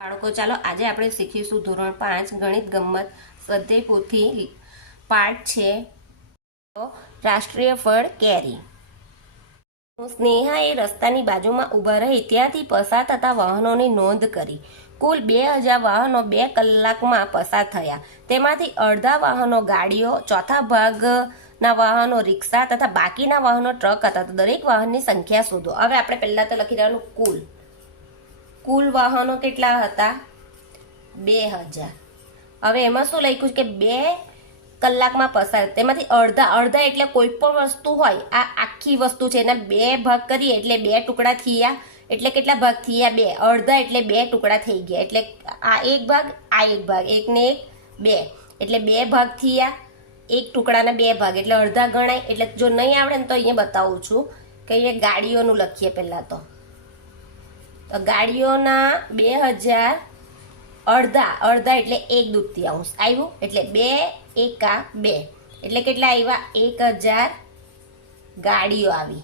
બાળકો ચાલો આજે આપણે શીખીશું ધોરણ 5 ગણિત ગમ્મત સ્વાધ્યાય પોથી પાઠ છે રાષ્ટ્રીય ફળ કેરી. સ્નેહાએ રસ્તાની બાજુમાં ઊભા રહી ત્યાંથી પસાર થતા વાહનોની નોંધ કરી. કુલ 2000 વાહનો 2 કલાકમાં પસાર થયા. તેમાંથી અડધા વાહનો ગાડીઓ, ચોથા ભાગના વાહનો રિક્ષા તથા બાકીના વાહનો ટ્રક હતા. તો દરેક વાહનની સંખ્યા શોધો. હવે આપણે પહેલા તો લખી દેવાનું કુલ વાહનો કેટલા હતા? 2000. હવે એમાં શું લખ્યું કે 2 કલાકમાં પસાર, તેમાંથી અડધા એટલે કોઈ પણ વસ્તુ હોય, આ આખી વસ્તુ છે એના 2 ભાગ કરીએ એટલે 2 ટુકડા થયા. એટલે કેટલા ભાગ થયા? 2. અડધા એટલે 2 ટુકડા થઈ ગયા. એટલે આ એક ભાગ, આ એક ભાગ, 1 ને 1 2, એટલે 2 ભાગ થયા. એક ટુકડાના 2 ભાગ એટલે અડધા ગણાય. એટલે જો નહીં આવડે ને તો અહીંયા બતાવું છું કે અહીંયા ગાડીઓનું લખીએ પહેલા તો ગાડીઓના 2000 અડધા એટલે 1/2 આવ્યું. એટલે 2 એકા 2 એટલે કેટલા આવ્યા? 1000 ગાડીઓ આવી.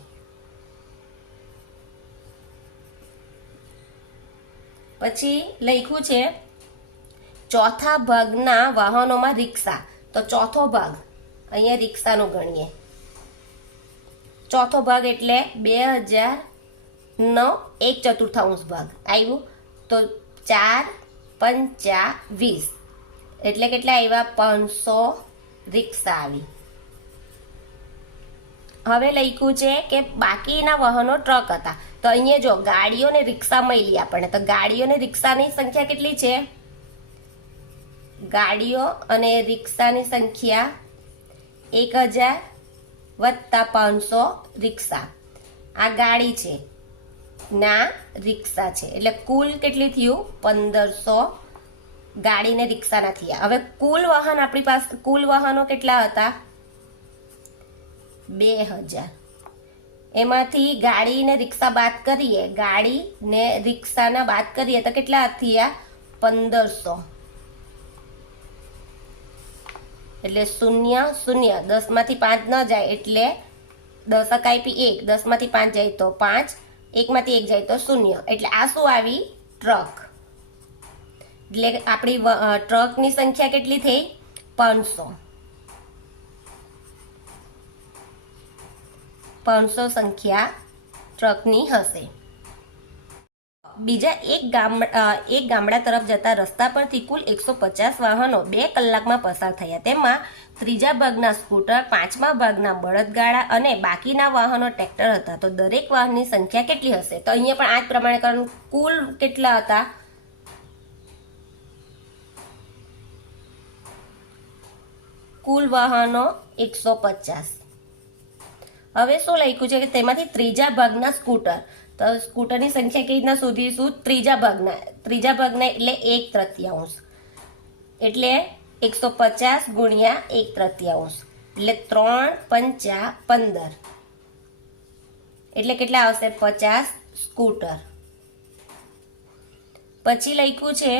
પછી લખ્યું છે ચોથા ભાગના વાહનોમાં રિક્ષા. તો ચોથો ભાગ અહીંયા રિક્ષાનો ગણીએ. ચોથો ભાગ એટલે 2000 નો 1/4 ભાગ આવ્યું. તો 4 પંચા 20 એટલે કેટલા આવ્યા? 500 રિક્ષા આવી. હવે લખ્યું છે કે બાકીના વાહનો ટ્રક હતા. તો અહીંયા જો ગાડીઓ ને રિક્ષા મળી આપણને. તો ગાડીઓ ને રિક્ષાની સંખ્યા કેટલી છે? ગાડીઓ અને રિક્ષાની સંખ્યા 1000 વત્તા 500 રિક્ષા. આ ગાડી છે ના રિક્ષા છે એટલે કુલ કેટલી થયું? 1500 ગાડી ને રિક્ષાના થયા. હવે કુલ વાહન આપણી પાસે, કુલ વાહનો કેટલા હતા? 2000. એમાંથી ગાડી ને રિક્ષા બાદ કરીએ, ગાડી ને રિક્ષાના બાદ કરીએ તો કેટલા થયા? 1500. એટલે 0 0, 10 માંથી 5 ન જાય એટલે 10 કાપી 1, 10 માંથી 5 જાય તો 5, 1 માંથી 1 જાય તો 0. એટલે આ શું આવી? ટ્રક. એટલે આપણી ટ્રકની સંખ્યા કેટલી થઈ? 500. 500 સંખ્યા ટ્રકની હશે. બીજા એક ગામડા તરફ જતા રસ્તા પરથી કુલ 150 વાહનો 2 કલાકમાં પસાર થયા. તેમાં ત્રીજા ભાગના સ્કૂટર, પાંચમા ભાગના બળદગાડા અને બાકીના વાહનો ટ્રેક્ટર હતા. તો દરેક વાહનની સંખ્યા કેટલી હશે? તો અહીંયા પણ આ જ પ્રમાણે કરવાનું. કુલ કેટલા હતા? કુલ વાહનો 150. હવે શું લખ્યું છે કે તેમાંથી ત્રીજા ભાગના સ્કૂટર. તો સ્કૂટરની સંખ્યા કેવી રીતના શોધીશું? ત્રીજા ભાગના એટલે 1/3 એટલે 150 ગુણ્યા 1/3 એટલે 3 પંચા 15 એટલે કેટલા આવશે? 50 સ્કૂટર. પછી લખ્યું છે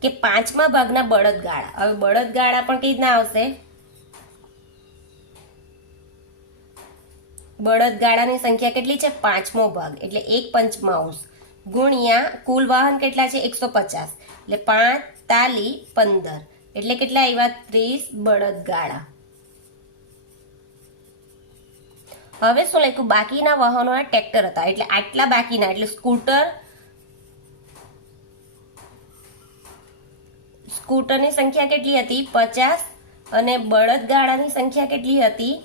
કે પાંચમા ભાગના બળદગાડા. હવે બળદગાડા પણ કેવી રીતના આવશે? બળદગાડાની સંખ્યા કેટલી છે? પાંચમો ભાગ એટલે 1/5 ગુણ્યા કુલ વાહન કેટલા છે? 150 એટલે 5 તાલી 15 એટલે કેટલા આવ્યા? 30 બળદગાડા. હવે શું લખ્યું? બાકીના વાહનો ટ્રેક્ટર હતા. એટલે આટલા બાકીના એટલે સ્કૂટરની સંખ્યા કેટલી હતી? 50 અને બળદગાડાની સંખ્યા કેટલી હતી?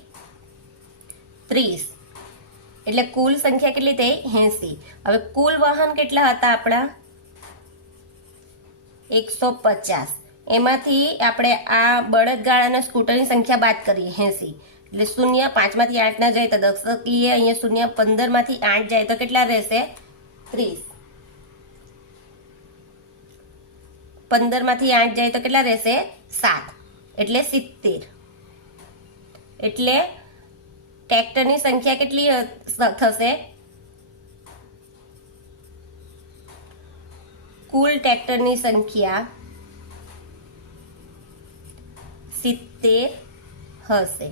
30. એટલે કુલ સંખ્યા કેટલી થઈ? 80. હવે કુલ વાહન કેટલા હતા આપણા? 150. એમાંથી આપણે આ બળદગાડા અને સ્કૂટરની સંખ્યા બાદ કરીએ 80. એટલે 0, 5 માંથી 8 ના જાય તો 10 લઈએ. અહીંયા 0, 15 માંથી 8 જાય તો કેટલા રહેશે? 30. 15 માંથી 8 જાય તો કેટલા રહેશે? 7 એટલે 70. એટલે ટ્રેક્ટરની સંખ્યા કેટલી થશે? કુલ ટ્રેક્ટરની સંખ્યા 70 હશે.